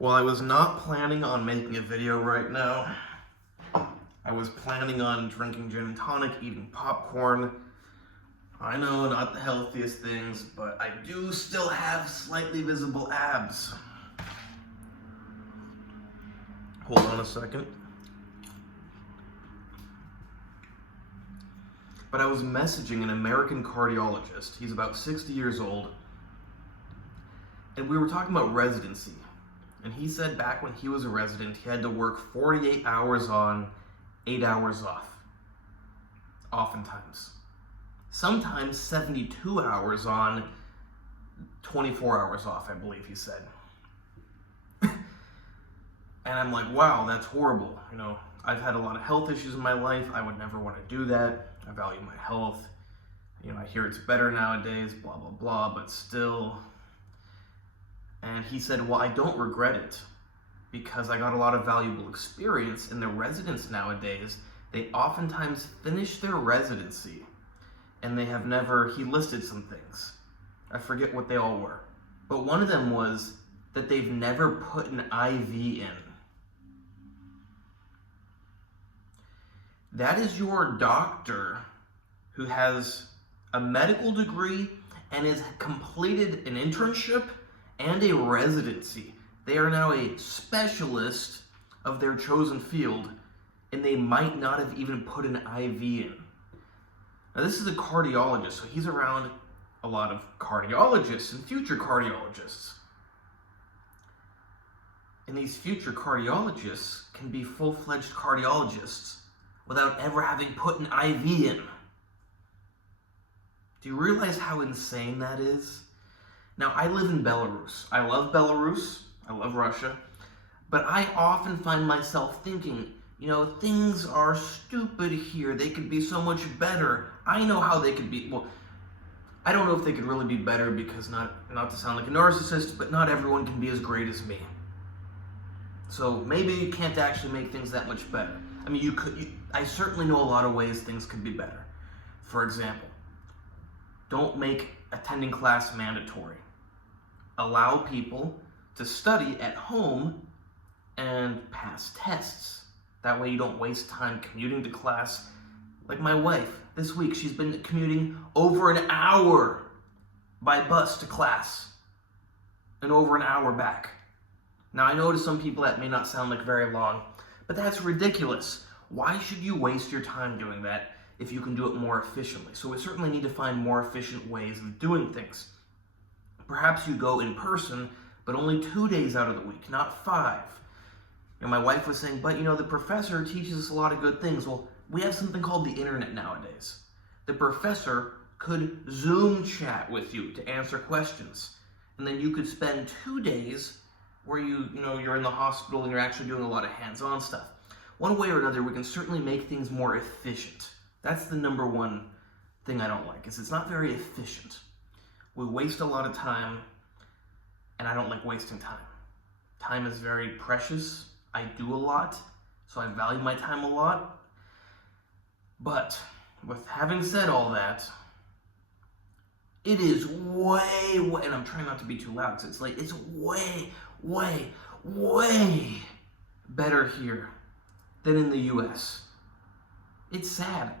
Well, I was not planning on making a video right now. I was planning on drinking gin and tonic, eating popcorn. I know, not the healthiest things, but I do still have slightly visible abs. Hold on a second. But I was messaging an American cardiologist. He's about 60 years old. And we were talking about residency. And he said back when he was a resident, he had to work 48 hours on, 8 hours off. Oftentimes. Sometimes 72 hours on, 24 hours off, I believe he said. And I'm like, wow, that's horrible. You know, I've had a lot of health issues in my life. I would never want to do that. I value my health. You know, I hear it's better nowadays, blah, blah, blah, but still. And he said, well, I don't regret it because I got a lot of valuable experience. And the residents nowadays, they oftentimes finish their residency and they have never, he listed some things. I forget what they all were. But one of them was that they've never put an IV in. That is your doctor who has a medical degree and has completed an internship and a residency. They are now a specialist of their chosen field, and they might not have even put an IV in. Now, this is a cardiologist, so he's around a lot of cardiologists and future cardiologists. And these future cardiologists can be full-fledged cardiologists without ever having put an IV in. Do you realize how insane that is? Now, I live in Belarus. I love Belarus. I love Russia. But I often find myself thinking, you know, things are stupid here. They could be so much better. I know how they could be. Well, I don't know if they could really be better because not to sound like a narcissist, but not everyone can be as great as me. So maybe you can't actually make things that much better. I mean, I certainly know a lot of ways things could be better. For example, don't make attending class mandatory. Allow people to study at home and pass tests. That way you don't waste time commuting to class. Like my wife, this week she's been commuting over an hour by bus to class and over an hour back. Now I know to some people that may not sound like very long, but that's ridiculous. Why should you waste your time doing that if you can do it more efficiently? So we certainly need to find more efficient ways of doing things. Perhaps you go in person, but only 2 days out of the week, not 5. And my wife was saying, but you know, the professor teaches us a lot of good things. Well, we have something called the internet nowadays. The professor could Zoom chat with you to answer questions. And then you could spend 2 days where you're in the hospital and you're actually doing a lot of hands-on stuff. One way or another, we can certainly make things more efficient. That's the number one thing I don't like, is it's not very efficient. We waste a lot of time, and I don't like wasting time. Time is very precious. I do a lot, so I value my time a lot. But with having said all that, it is way, and I'm trying not to be too loud because it's late, it's way, way, way better here than in the US. It's sad.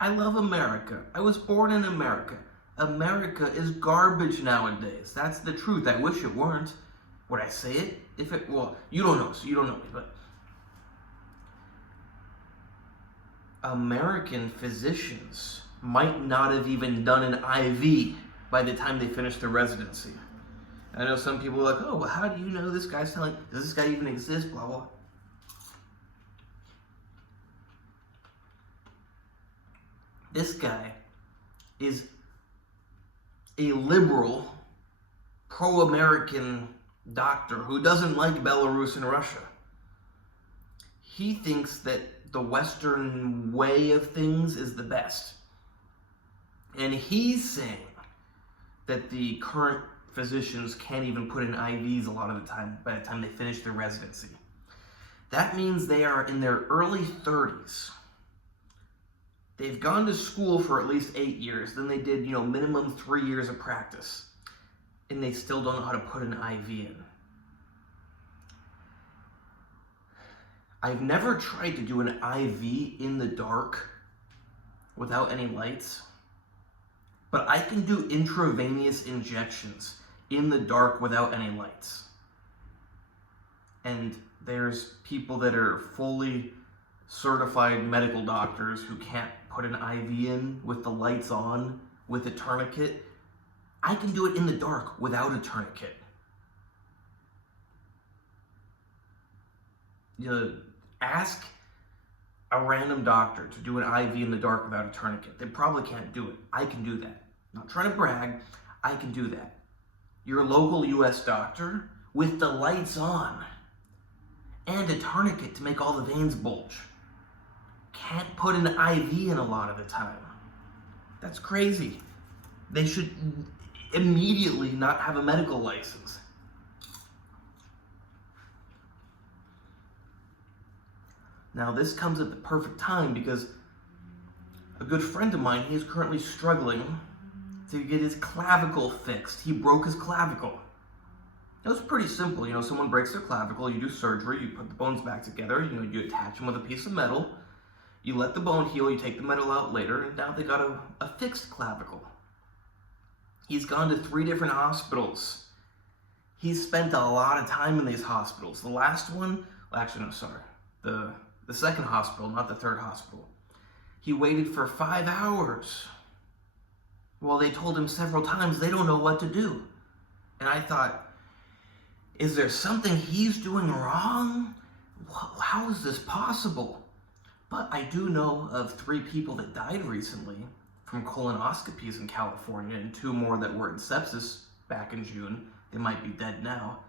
I love America. I was born in America. America is garbage nowadays. That's the truth. I wish it weren't. Would I say it? Well, you don't know, so you don't know me, but American physicians might not have even done an IV by the time they finish their residency. I know some people are like, oh, well, how do you know this guy's telling, does this guy even exist, blah, blah. This guy is a liberal, pro-American doctor who doesn't like Belarus and Russia. He thinks that the Western way of things is the best. And he's saying that the current physicians can't even put in IVs a lot of the time by the time they finish their residency. That means they are in their early 30s. They've gone to school for at least 8 years. Then they did, minimum 3 years of practice. And they still don't know how to put an IV in. I've never tried to do an IV in the dark without any lights, but I can do intravenous injections in the dark without any lights. And there's people that are fully certified medical doctors who can't put an IV in with the lights on with a tourniquet. I can do it in the dark without a tourniquet. You ask a random doctor to do an IV in the dark without a tourniquet. They probably can't do it. I can do that. I'm not trying to brag. I can do that. Your local US doctor with the lights on and a tourniquet to make all the veins bulge can't put an IV in a lot of the time. That's crazy. They should immediately not have a medical license. Now, this comes at the perfect time because a good friend of mine, he is currently struggling to get his clavicle fixed. He broke his clavicle. It was pretty simple. Someone breaks their clavicle, you do surgery, you put the bones back together, you attach them with a piece of metal, you let the bone heal, you take the metal out later, and now they got a fixed clavicle. He's gone to 3 different hospitals. He's spent a lot of time in these hospitals. The last one, the second hospital, not the third hospital. He waited for 5 hours. Well, they told him several times they don't know what to do. And I thought, is there something he's doing wrong? How is this possible? But I do know of 3 people that died recently from colonoscopies in California and 2 more that were in sepsis back in June. They might be dead now.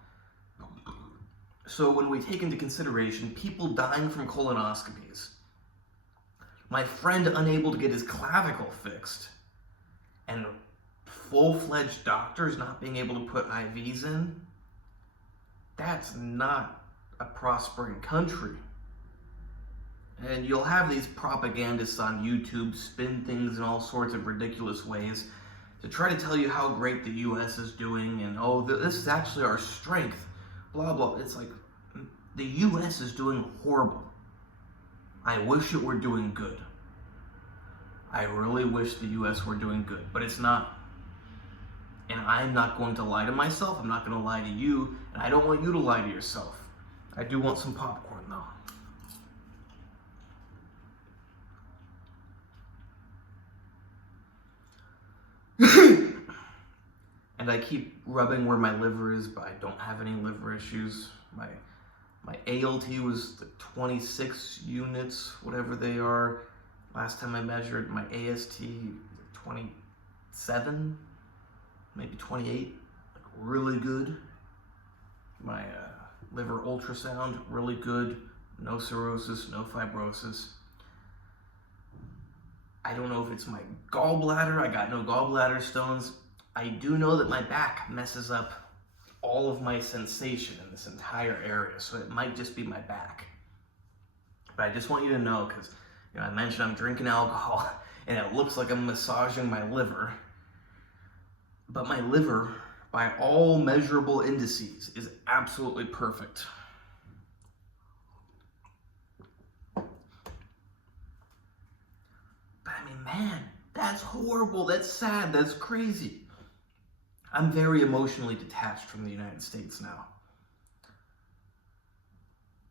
So when we take into consideration people dying from colonoscopies, my friend unable to get his clavicle fixed, and full-fledged doctors not being able to put IVs in, that's not a prospering country. And you'll have these propagandists on YouTube spin things in all sorts of ridiculous ways to try to tell you how great the US is doing and, this is actually our strength, blah, blah. It's like, the US is doing horrible. I wish it were doing good. I really wish the US were doing good, but it's not. And I'm not going to lie to myself, I'm not going to lie to you, and I don't want you to lie to yourself. I do want some popcorn, though. And I keep rubbing where my liver is, but I don't have any liver issues. My ALT was the 26 units, whatever they are. Last time I measured, my AST, 27, maybe 28, really good. My liver ultrasound, really good. No cirrhosis, no fibrosis. I don't know if it's my gallbladder. I got no gallbladder stones. I do know that my back messes up all of my sensation in this entire area, so it might just be my back. But I just want you to know, because I mentioned I'm drinking alcohol, and it looks like I'm massaging my liver. But my liver, by all measurable indices, is absolutely perfect. But I mean, man, that's horrible, that's sad, that's crazy. I'm very emotionally detached from the United States now.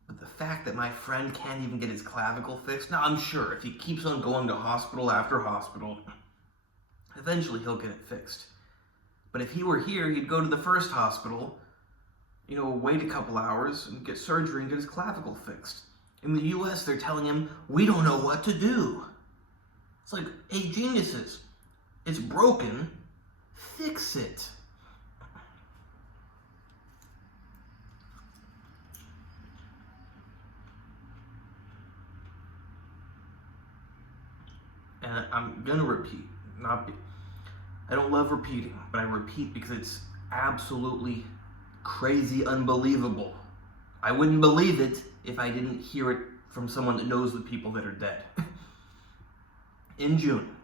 But the fact that my friend can't even get his clavicle fixed, now I'm sure if he keeps on going to hospital after hospital, eventually he'll get it fixed. But if he were here, he'd go to the first hospital, wait a couple hours and get surgery and get his clavicle fixed. In the US, they're telling him, we don't know what to do. It's like, hey, geniuses, it's broken, fix it. And I'm gonna repeat, I don't love repeating, but I repeat because it's absolutely crazy unbelievable. I wouldn't believe it if I didn't hear it from someone that knows the people that are dead. In June,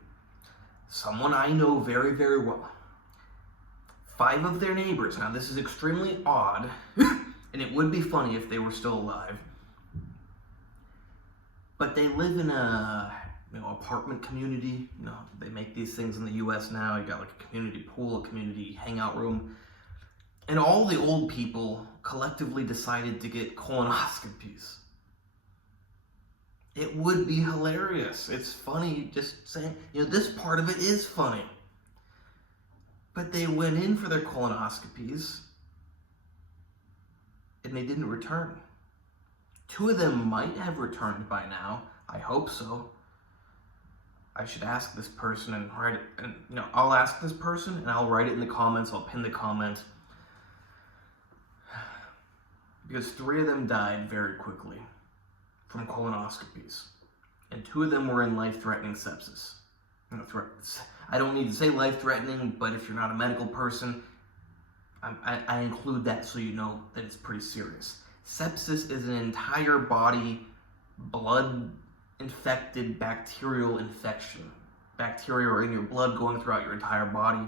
someone I know very, very well, 5 of their neighbors, now this is extremely odd, and it would be funny if they were still alive, but they live in a apartment community. They make these things in the U.S. now. You got like a community pool, a community hangout room, and all the old people collectively decided to get colonoscopies. It would be hilarious. It's funny just saying, this part of it is funny. But they went in for their colonoscopies and they didn't return. 2 of them might have returned by now. I hope so. I should ask this person and write it. And I'll ask this person and I'll write it in the comments. I'll pin the comment. Because 3 of them died very quickly from colonoscopies. And 2 of them were in life-threatening sepsis. I don't need to say life-threatening, but if you're not a medical person, I include that so you know that it's pretty serious. Sepsis is an entire body, blood-infected bacterial infection. Bacteria are in your blood going throughout your entire body.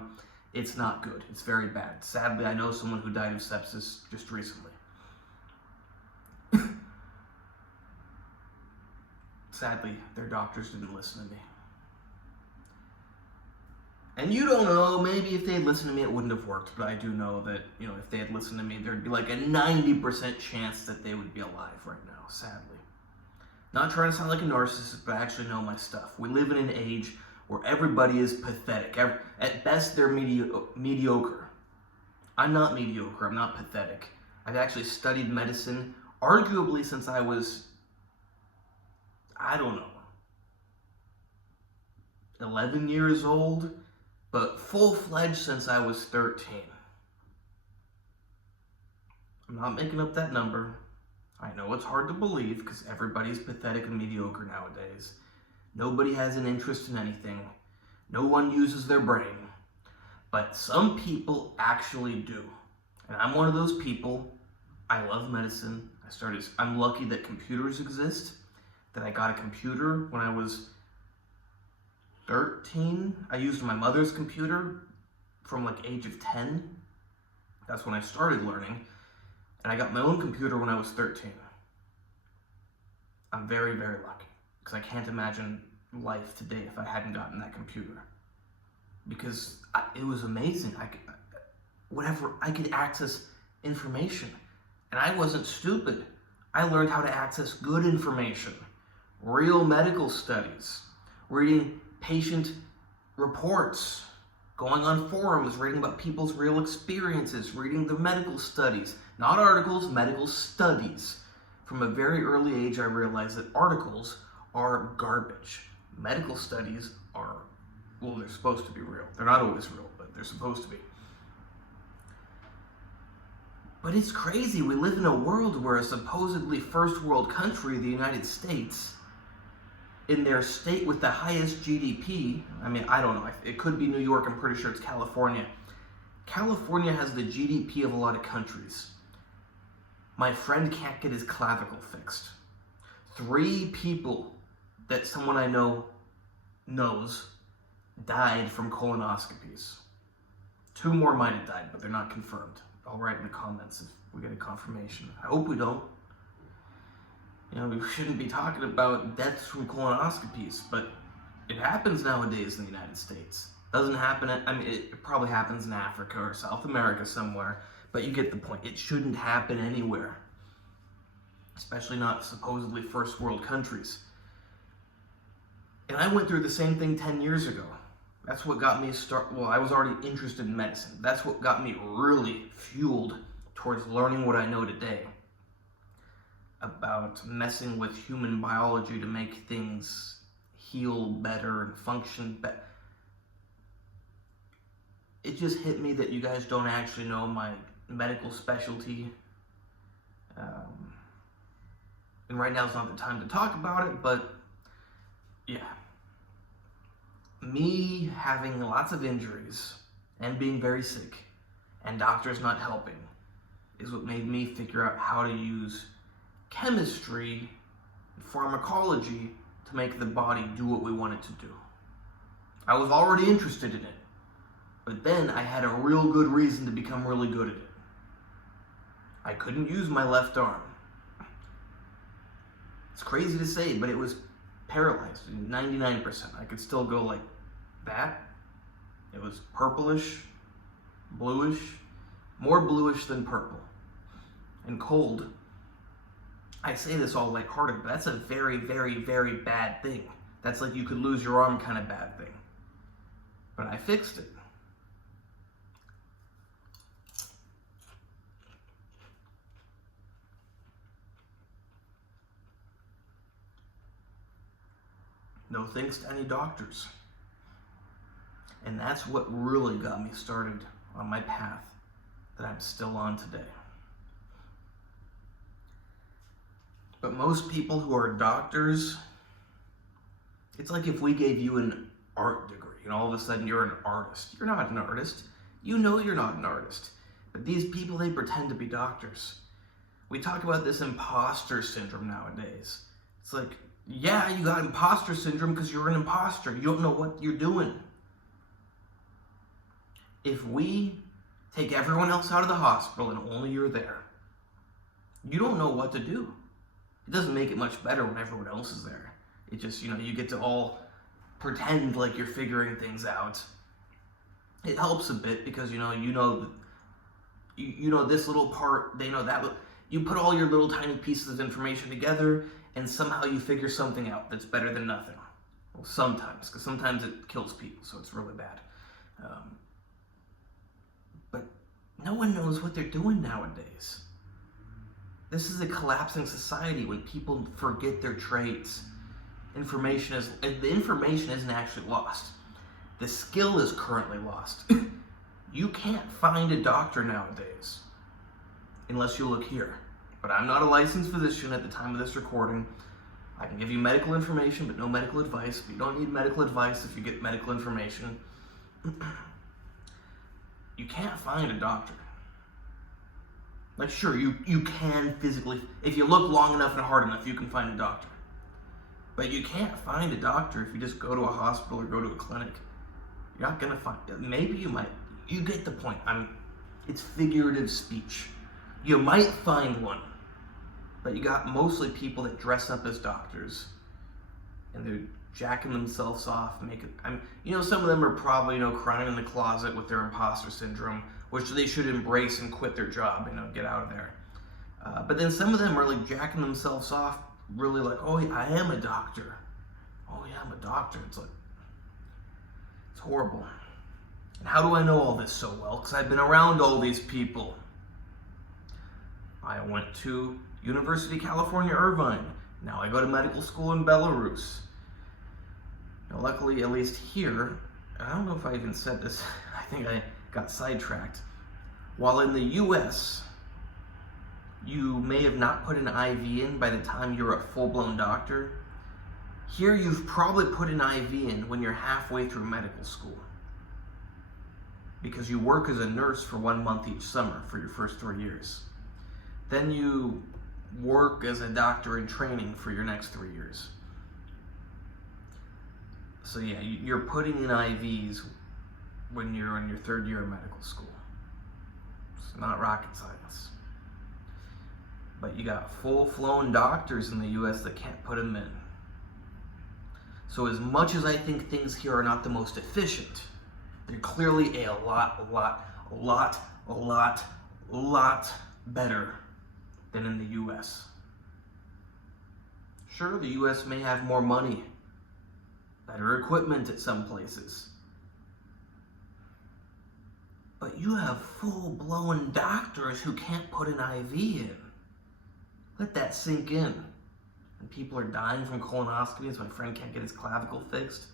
It's not good. It's very bad. Sadly, I know someone who died of sepsis just recently. Sadly, their doctors didn't listen to me. And you don't know, maybe if they had listened to me, it wouldn't have worked. But I do know that, if they had listened to me, there'd be like a 90% chance that they would be alive right now, sadly. Not trying to sound like a narcissist, but I actually know my stuff. We live in an age where everybody is pathetic. At best, they're mediocre. I'm not mediocre. I'm not pathetic. I've actually studied medicine, arguably since I was, 11 years old, but full-fledged since I was 13. I'm not making up that number. I know it's hard to believe because everybody's pathetic and mediocre nowadays. Nobody has an interest in anything. No one uses their brain. But some people actually do. And I'm one of those people. I love medicine. I'm lucky that computers exist, that I got a computer when I was 13. I used my mother's computer from like age of 10. That's when I started learning. And I got my own computer when I was 13. I'm very, very lucky because I can't imagine life today if I hadn't gotten that computer. Because it was amazing. I could access information. And I wasn't stupid. I learned how to access good information. Real medical studies. Reading patient reports. Going on forums, reading about people's real experiences. Reading the medical studies. Not articles, medical studies. From a very early age, I realized that articles are garbage. Medical studies are, they're supposed to be real. They're not always real, but they're supposed to be. But it's crazy. We live in a world where a supposedly first world country, the United States, in their state with the highest GDP, I don't know, it could be New York, I'm pretty sure it's California. California has the GDP of a lot of countries. My friend can't get his clavicle fixed. 3 people that someone I know knows died from colonoscopies. 2 more might have died, but they're not confirmed. I'll write in the comments if we get a confirmation. I hope we don't. We shouldn't be talking about deaths from colonoscopies, but it happens nowadays in the United States. Doesn't happen, it probably happens in Africa or South America somewhere, but you get the point. It shouldn't happen anywhere, especially not supposedly first world countries. And I went through the same thing 10 years ago. That's what got me I was already interested in medicine. That's what got me really fueled towards learning what I know today about messing with human biology to make things heal better and function better. It just hit me that you guys don't actually know my medical specialty. And right now is not the time to talk about it, but yeah. Me having lots of injuries and being very sick and doctors not helping is what made me figure out how to use chemistry and pharmacology to make the body do what we want it to do. I was already interested in it, but then I had a real good reason to become really good at it. I couldn't use my left arm. It's crazy to say, but it was paralyzed, 99%. I could still go like that. It was purplish, bluish, more bluish than purple, and cold. I say this all lighthearted, but that's a very, very, very bad thing. That's like you could lose your arm kind of bad thing. But I fixed it. No thanks to any doctors. And that's what really got me started on my path that I'm still on today. But most people who are doctors, it's like if we gave you an art degree and all of a sudden you're an artist. You're not an artist. You know you're not an artist. But these people, they pretend to be doctors. We talk about this imposter syndrome nowadays. It's like, yeah, you got imposter syndrome because you're an imposter. You don't know what you're doing. If we take everyone else out of the hospital and only you're there, you don't know what to do. It doesn't make it much better when everyone else is there. It just, you get to all pretend like you're figuring things out. It helps a bit because, you know this little part, they know that. You put all your little tiny pieces of information together and somehow you figure something out that's better than nothing. Well, sometimes, because sometimes it kills people, so it's really bad. But no one knows what they're doing nowadays. This is a collapsing society when people forget their trades. The information isn't actually lost. The skill is currently lost. You can't find a doctor nowadays unless you look here. But I'm not a licensed physician at the time of this recording. I can give you medical information, but no medical advice. But you don't need medical advice if you get medical information. You can't find a doctor. Like, sure, you can physically, if you look long enough and hard enough, you can find a doctor. But you can't find a doctor if you just go to a hospital or go to a clinic. You're not going to find, maybe you might. You get the point. It's figurative speech. You might find one, but you got mostly people that dress up as doctors, and they're jacking themselves off, some of them are probably, crying in the closet with their imposter syndrome, which they should embrace and quit their job, get out of there. But then some of them are like jacking themselves off, really like, oh yeah, I am a doctor. Oh yeah, I'm a doctor. It's like, it's horrible. And how do I know all this so well? Because I've been around all these people. I went to University of California, Irvine. Now I go to medical school in Belarus. Now luckily, at least here, I don't know if I even said this, I think I got sidetracked. While in the US, you may have not put an IV in by the time you're a full-blown doctor. Here you've probably put an IV in when you're halfway through medical school. Because you work as a nurse for 1 month each summer for your first 3 years. Then you work as a doctor in training for your next 3 years. So yeah, you're putting in IVs when you're in your 3rd year of medical school. It's not rocket science. But you got full-flown doctors in the US that can't put them in. So as much as I think things here are not the most efficient, they're clearly a lot better than in the US. Sure, the US may have more money, better equipment at some places, but you have full-blown doctors who can't put an IV in. Let that sink in. And people are dying from colonoscopies. My friend can't get his clavicle fixed.